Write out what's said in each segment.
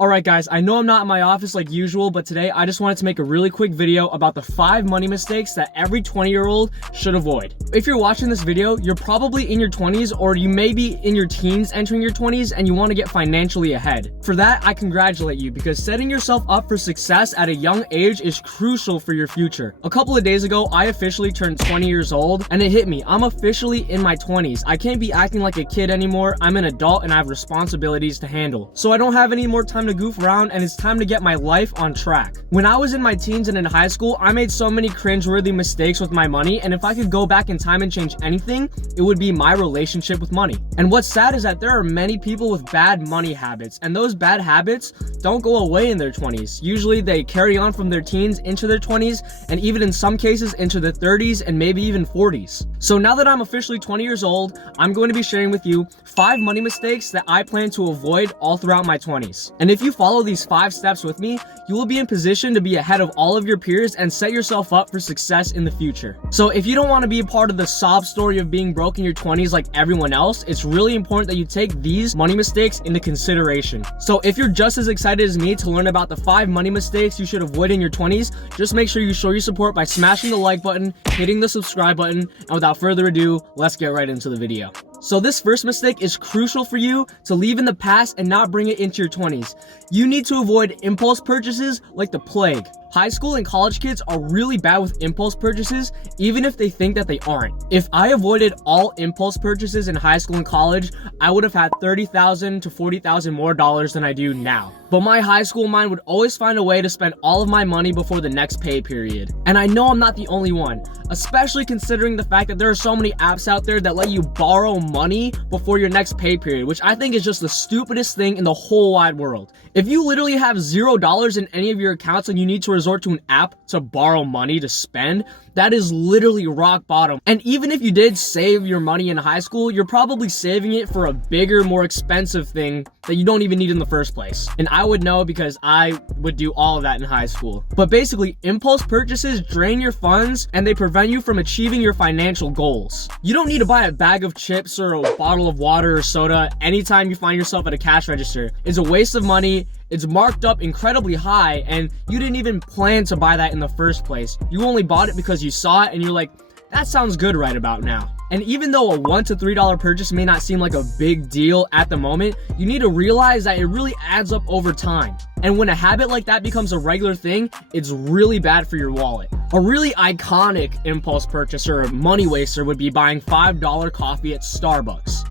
Alright guys, I know I'm not in my office like usual, but today I just wanted to make a really quick video about the 5 money mistakes that every 20-year-old should avoid. If you're watching this video, you're probably in your 20s or you may be in your teens entering your 20s and you want to get financially ahead. For that, I congratulate you because setting yourself up for success at a young age is crucial for your future. A couple of days ago, I officially turned 20 years old and it hit me. I'm officially in my 20s. I can't be acting like a kid anymore. I'm an adult and I have responsibilities to handle. So I don't have any more time to goof around and it's time to get my life on track. When I was in my teens and in high school, I made so many cringeworthy mistakes with my money, and if I could go back in time and change anything, it would be my relationship with money. And what's sad is that there are many people with bad money habits, and those bad habits don't go away in their 20s. Usually they carry on from their teens into their 20s, and even in some cases into their 30s and maybe even 40s. So now that I'm officially 20 years old, I'm going to be sharing with you 5 money mistakes that I plan to avoid all throughout my 20s. And if you follow these 5 steps with me, you will be in position to be ahead of all of your peers and set yourself up for success in the future. So if you don't want to be a part of the sob story of being broke in your 20s like everyone else, it's really important that you take these money mistakes into consideration. So if you're just as excited as me to learn about the 5 money mistakes you should avoid in your 20s, just make sure you show your support by smashing the like button, hitting the subscribe button, and without further ado, let's get right into the video. So this first mistake is crucial for you to leave in the past and not bring it into your 20s. You need to avoid impulse purchases like the plague. High school and college kids are really bad with impulse purchases, even if they think that they aren't. If I avoided all impulse purchases in high school and college, I would have had $30,000 to $40,000 more dollars than I do now. But my high school mind would always find a way to spend all of my money before the next pay period. And I know I'm not the only one, especially considering the fact that there are so many apps out there that let you borrow money before your next pay period, which I think is just the stupidest thing in the whole wide world. If you literally have $0 in any of your accounts and you need to resort to an app to borrow money to spend, that is literally rock bottom. And even if you did save your money in high school, you're probably saving it for a bigger, more expensive thing that you don't even need in the first place. And I would know because I would do all of that in high school. But basically, impulse purchases drain your funds and they prevent you from achieving your financial goals. You don't need to buy a bag of chips or a bottle of water or soda anytime you find yourself at a cash register. It's a waste of money. It's marked up incredibly high and you didn't even plan to buy that in the first place. You only bought it because you saw it and you're like, that sounds good right about now. And even though a $1 to $3 purchase may not seem like a big deal at the moment, you need to realize that it really adds up over time. And when a habit like that becomes a regular thing, it's really bad for your wallet. A really iconic impulse purchase or a money waster would be buying $5 coffee at Starbucks.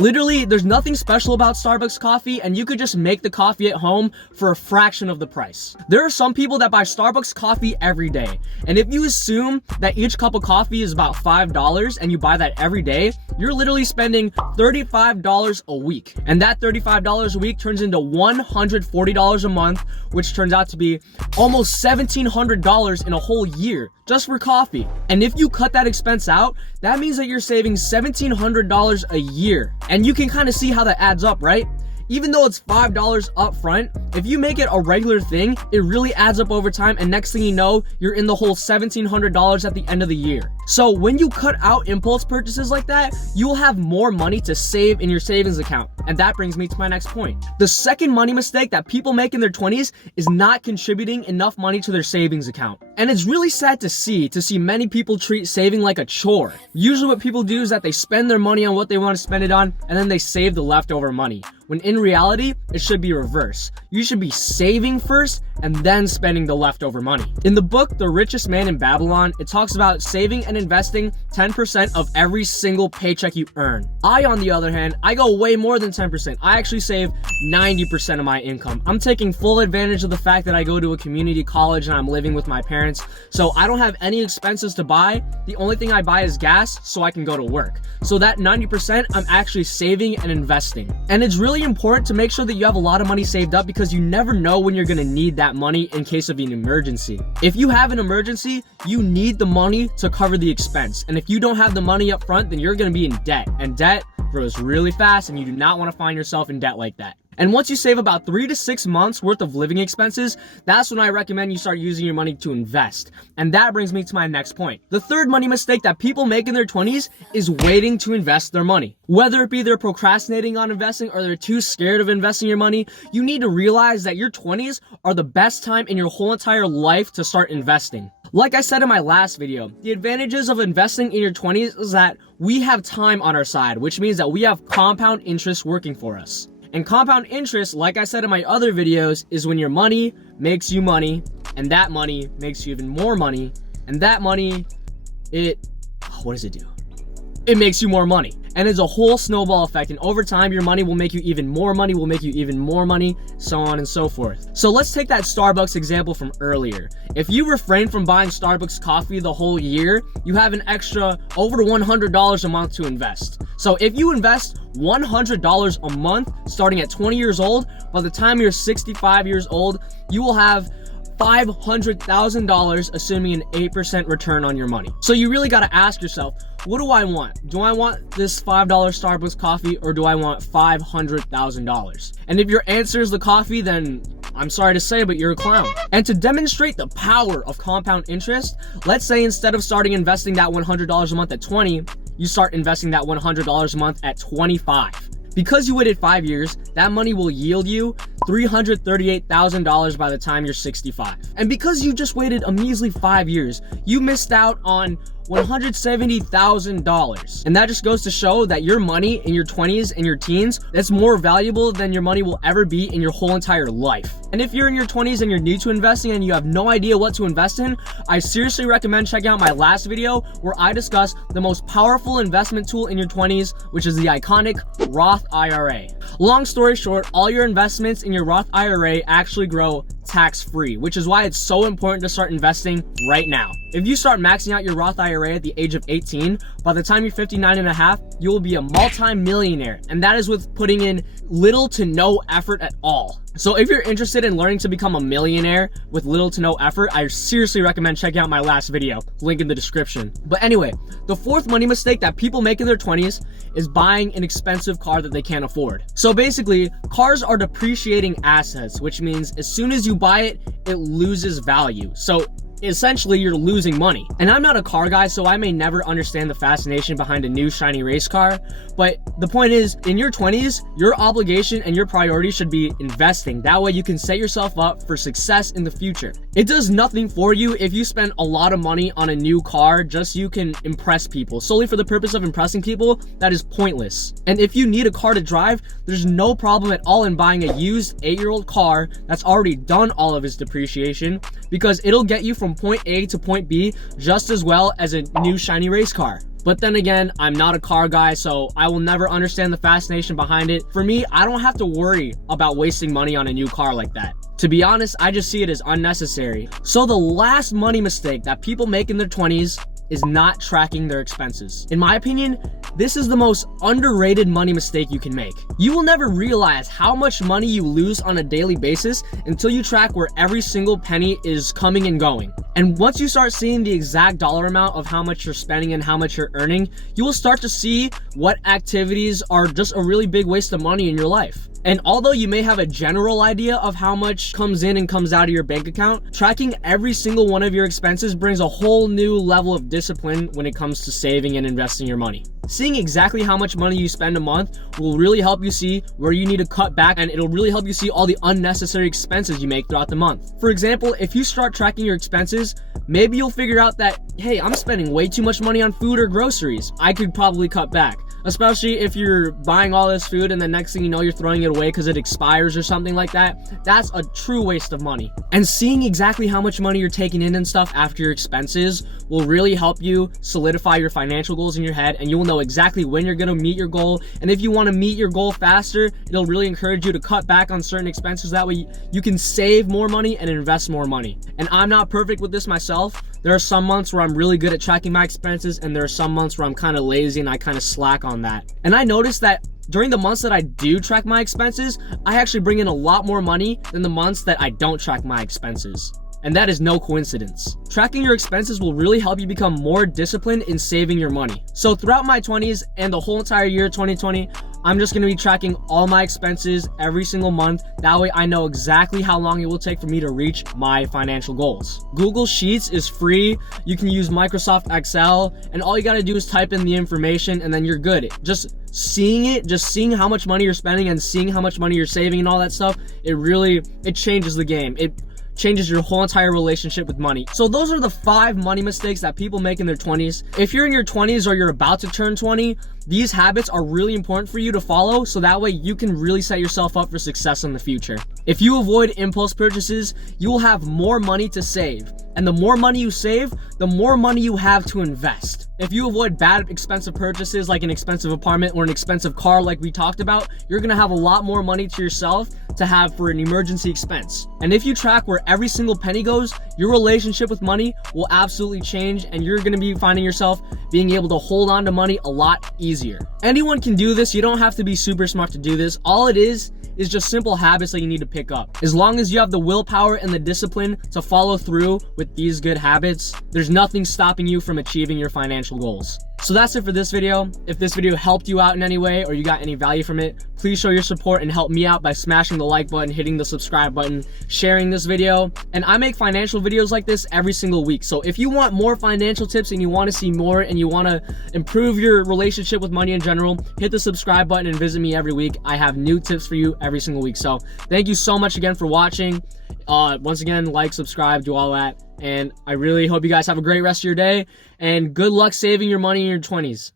Literally, there's nothing special about Starbucks coffee and you could just make the coffee at home for a fraction of the price. There are some people that buy Starbucks coffee every day. And if you assume that each cup of coffee is about $5 and you buy that every day, you're literally spending $35 a week. And that $35 a week turns into $140 a month, which turns out to be almost $1,700 in a whole year just for coffee. And if you cut that expense out, that means that you're saving $1,700 a year. And you can kind of see how that adds up, right? Even though it's $5 up front, if you make it a regular thing, it really adds up over time, and next thing you know, you're in the whole $1,700 at the end of the year. So when you cut out impulse purchases like that, you will have more money to save in your savings account. And that brings me to my next point. The second money mistake that people make in their 20s is not contributing enough money to their savings account. And it's really sad to see many people treat saving like a chore. Usually what people do is that they spend their money on what they want to spend it on, and then they save the leftover money. When in reality, it should be reverse. You should be saving first and then spending the leftover money. In the book, The Richest Man in Babylon, it talks about saving and investing 10% of every single paycheck you earn. I, on the other hand, I go way more than 10%. I actually save 90% of my income. I'm taking full advantage of the fact that I go to a community college and I'm living with my parents, so I don't have any expenses to buy. The only thing I buy is gas so I can go to work. So that 90% I'm actually saving and investing. And it's really important to make sure that you have a lot of money saved up because you never know when you're gonna need that money in case of an emergency. If you have an emergency, you need the money to cover the expense. And if you don't have the money up front, then you're gonna be in debt. And debt grows really fast and you do not want to find yourself in debt like that. And once you save about 3 to 6 months worth of living expenses, that's when I recommend you start using your money to invest. And that brings me to my next point. The third money mistake that people make in their 20s is waiting to invest their money. Whether it be they're procrastinating on investing or they're too scared of investing your money, you need to realize that your 20s are the best time in your whole entire life to start investing. Like I said in my last video, the advantages of investing in your 20s is that we have time on our side, which means that we have compound interest working for us. And compound interest, like I said in my other videos, is when your money makes you money, and that money makes you even more money, and that money, what does it do? It makes you more money. And it's a whole snowball effect, and over time, your money will make you even more money, will make you even more money, so on and so forth. So let's take that Starbucks example from earlier. If you refrain from buying Starbucks coffee the whole year, you have an extra over $100 a month to invest. So if you invest $100 a month starting at 20 years old, by the time you're 65 years old, you will have $500,000, assuming an 8% return on your money. So you really got to ask yourself, what do I want? Do I want this $5 Starbucks coffee, or do I want $500,000? And if your answer is the coffee, then I'm sorry to say, but you're a clown. And to demonstrate the power of compound interest, let's say instead of starting investing that $100 a month at 20, you start investing that $100 a month at 25. Because you waited 5 years, that money will yield you $338,000 by the time you're 65. And because you just waited a measly 5 years, you missed out on $170,000. And that just goes to show that your money in your 20s and your teens, that's more valuable than your money will ever be in your whole entire life. And if you're in your 20s and you're new to investing and you have no idea what to invest in, I seriously recommend checking out my last video where I discuss the most powerful investment tool in your 20s, which is the iconic Roth IRA. Long story short, all your investments in your Roth IRA actually grow tax-free, which is why it's so important to start investing right now. If you start maxing out your Roth IRA at the age of 18, by the time you're 59 and a half, you will be a multi-millionaire, and that is with putting in little to no effort at all. So if you're interested in learning to become a millionaire with little to no effort, I seriously recommend checking out my last video, link in the description. But anyway, the fourth money mistake that people make in their 20s is buying an expensive car that they can't afford. So basically, cars are depreciating assets, which means as soon as you buy it, it loses value. So essentially you're losing money. And I'm not a car guy, so I may never understand the fascination behind a new shiny race car, but the point is, in your 20s, your obligation and your priority should be investing. That way you can set yourself up for success in the future. It does nothing for you if you spend a lot of money on a new car just so you can impress people. Solely for the purpose of impressing people, that is pointless. And if you need a car to drive, there's no problem at all in buying a used 8-year-old car that's already done all of its depreciation, because it'll get you from point A to point B just as well as a new shiny race car. But then again, I'm not a car guy, so I will never understand the fascination behind it. For me, I don't have to worry about wasting money on a new car like that. To be honest, I just see it as unnecessary. So the last money mistake that people make in their 20s is not tracking their expenses. In my opinion, this is the most underrated money mistake you can make. You will never realize how much money you lose on a daily basis until you track where every single penny is coming and going. And once you start seeing the exact dollar amount of how much you're spending and how much you're earning, you will start to see what activities are just a really big waste of money in your life. And although you may have a general idea of how much comes in and comes out of your bank account, tracking every single one of your expenses brings a whole new level of discipline when it comes to saving and investing your money. Seeing exactly how much money you spend a month will really help you see where you need to cut back, and it'll really help you see all the unnecessary expenses you make throughout the month. For example, if you start tracking your expenses, maybe you'll figure out that, hey, I'm spending way too much money on food or groceries. I could probably cut back. Especially if you're buying all this food and the next thing you know, you're throwing it away because it expires or something like that. That's a true waste of money. And seeing exactly how much money you're taking in and stuff after your expenses will really help you solidify your financial goals in your head, and you will know exactly when you're gonna meet your goal. And if you wanna meet your goal faster, it'll really encourage you to cut back on certain expenses. That way you can save more money and invest more money. And I'm not perfect with this myself. There are some months where I'm really good at tracking my expenses, and there are some months where I'm kind of lazy and I kind of slack on that. And I noticed that during the months that I do track my expenses, I actually bring in a lot more money than the months that I don't track my expenses. And that is no coincidence. Tracking your expenses will really help you become more disciplined in saving your money. So throughout my 20s and the whole entire year 2020, I'm just gonna be tracking all my expenses every single month. That way I know exactly how long it will take for me to reach my financial goals. Google Sheets is free. You can use Microsoft Excel, and all you gotta do is type in the information and then you're good. Just seeing how much money you're spending and seeing how much money you're saving and all that stuff, it changes the game. It changes your whole entire relationship with money. So those are the 5 money mistakes that people make in their 20s. If you're in your 20s or you're about to turn 20, these habits are really important for you to follow, so that way you can really set yourself up for success in the future. If you avoid impulse purchases, you will have more money to save. And the more money you save, the more money you have to invest. If you avoid bad expensive purchases like an expensive apartment or an expensive car like we talked about, you're gonna have a lot more money to yourself to have for an emergency expense. And if you track where every single penny goes, your relationship with money will absolutely change, and you're gonna be finding yourself being able to hold on to money a lot easier. Anyone can do this. You don't have to be super smart to do this. All it is just simple habits that you need to pick up. As long as you have the willpower and the discipline to follow through with these good habits, there's nothing stopping you from achieving your financial goals. So that's it for this video. If this video helped you out in any way or you got any value from it, please show your support and help me out by smashing the like button, hitting the subscribe button, sharing this video. And I make financial videos like this every single week. So if you want more financial tips and you want to see more and you want to improve your relationship with money in general, hit the subscribe button and visit me every week. I have new tips for you every single week. So thank you so much again for watching. Once again, like, subscribe, do all that. And I really hope you guys have a great rest of your day, and good luck saving your money in your 20s.